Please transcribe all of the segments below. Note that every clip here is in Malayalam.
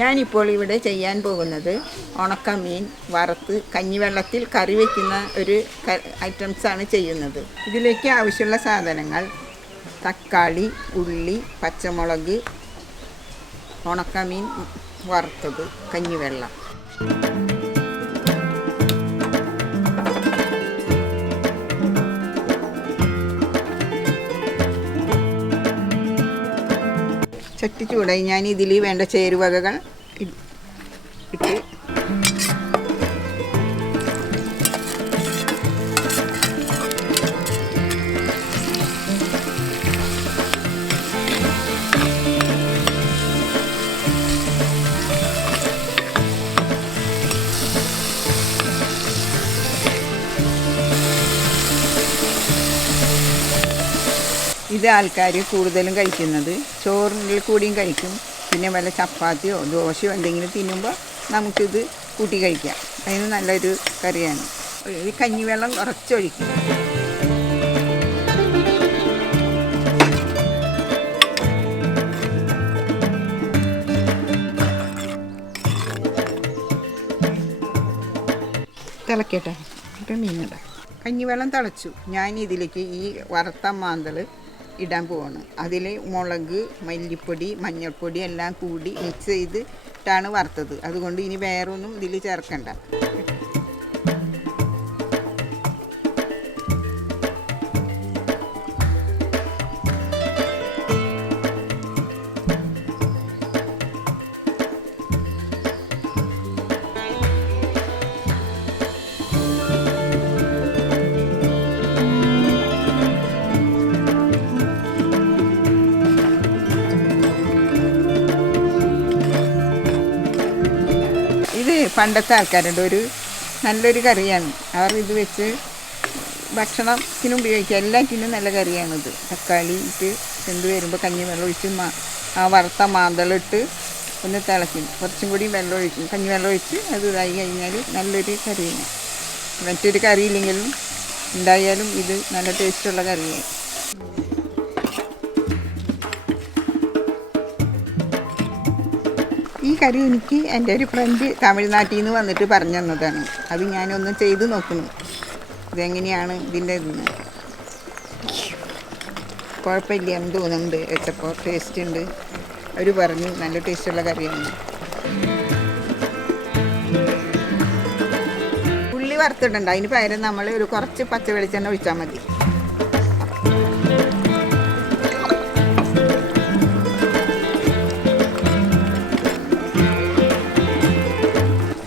ഞാനിപ്പോൾ ഇവിടെ ചെയ്യാൻ പോകുന്നത് ഉണക്കമീൻ വറുത്ത് കഞ്ഞിവെള്ളത്തിൽ കറി വയ്ക്കുന്ന ഒരു ഐറ്റംസാണ് ചെയ്യുന്നത്. ഇതിലേക്ക് ആവശ്യമുള്ള സാധനങ്ങൾ തക്കാളി, ഉള്ളി, പച്ചമുളക്, ഉണക്കമീൻ വറുത്തത്, കഞ്ഞിവെള്ളം. ചട്ടി ചൂടായി ഞാൻ ഇതിൽ വേണ്ട ചേരുവകകൾ ഇട്ട് ഇത് ആൾക്കാർ കൂടുതലും കഴിക്കുന്നത് ചോറിൻ്റെ കൂടിയും കഴിക്കും. പിന്നെ വല്ല ചപ്പാത്തിയോ ദോശയോ എന്തെങ്കിലും തിന്നുമ്പോൾ നമുക്കിത് കൂട്ടി കഴിക്കാം. അതിന് നല്ലൊരു കറിയാണ്. ഈ കഞ്ഞിവെള്ളം കുറച്ചൊഴിക്കും. തിളക്കട്ടെ, ഇപ്പം മീനിടാം. കഞ്ഞിവെള്ളം തിളച്ചു. ഞാൻ ഇതിലേക്ക് ഈ വറുത്ത മാന്തൾ ഇടാൻ പോവാണ്. അതിൽ മുളക്, മല്ലിപ്പൊടി, മഞ്ഞൾപ്പൊടി എല്ലാം കൂടി മിക്സ് ചെയ്തിട്ടാണ് വറുത്തത്. അതുകൊണ്ട് ഇനി വേറൊന്നും ഇതിൽ ചേർക്കണ്ട. ഇത് പണ്ടത്തെ ആൾക്കാരുടെ ഒരു നല്ലൊരു കറിയാണ്. അവർ ഇത് വെച്ച് ഭക്ഷണത്തിനും ഉപയോഗിക്കുക. എല്ലാറ്റിനും നല്ല കറിയാണിത്. തക്കാളി ഇട്ട് വെന്ത് വരുമ്പോൾ കഞ്ഞിവെള്ളം ഒഴിച്ച് ആ വറുത്ത മാന്തളിട്ട് ഒന്ന് തിളയ്ക്കും. കുറച്ചും കൂടി വെള്ളം ഒഴിക്കും. കഞ്ഞിവെള്ളം ഒഴിച്ച് അത് ഇതായി കഴിഞ്ഞാൽ നല്ലൊരു കറിയാണ്. മറ്റൊരു കറിയില്ലെങ്കിലും ഉണ്ടായാലും ഇത് നല്ല ടേസ്റ്റുള്ള കറിയാണ്. ഈ കറി എനിക്ക് എൻ്റെ ഒരു ഫ്രണ്ട് തമിഴ്നാട്ടിൽ നിന്ന് വന്നിട്ട് പറഞ്ഞു തന്നതാണ്. അത് ഞാനൊന്ന് ചെയ്ത് നോക്കുന്നു, ഇതെങ്ങനെയാണ് ഇതിൻ്റെ ഇതെന്ന്. കുഴപ്പമില്ല എന്ന് തോന്നുന്നുണ്ട്. വെച്ചപ്പോൾ ടേസ്റ്റ് ഉണ്ട്. അവർ പറഞ്ഞു നല്ല ടേസ്റ്റുള്ള കറിയാണ്. ഉള്ളി വറുത്തിട്ടുണ്ട്. അതിന് പകരം നമ്മൾ ഒരു കുറച്ച് പച്ച വെളിച്ചെണ്ണ ഒഴിച്ചാൽ മതി.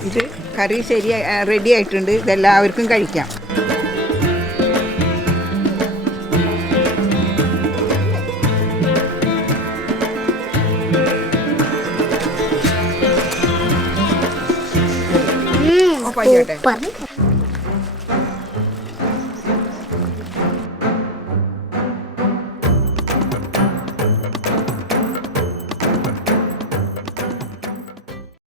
ഇത് കറി റെഡി ആയിട്ടുണ്ട്. ഇതെല്ലാവർക്കും കഴിക്കാം.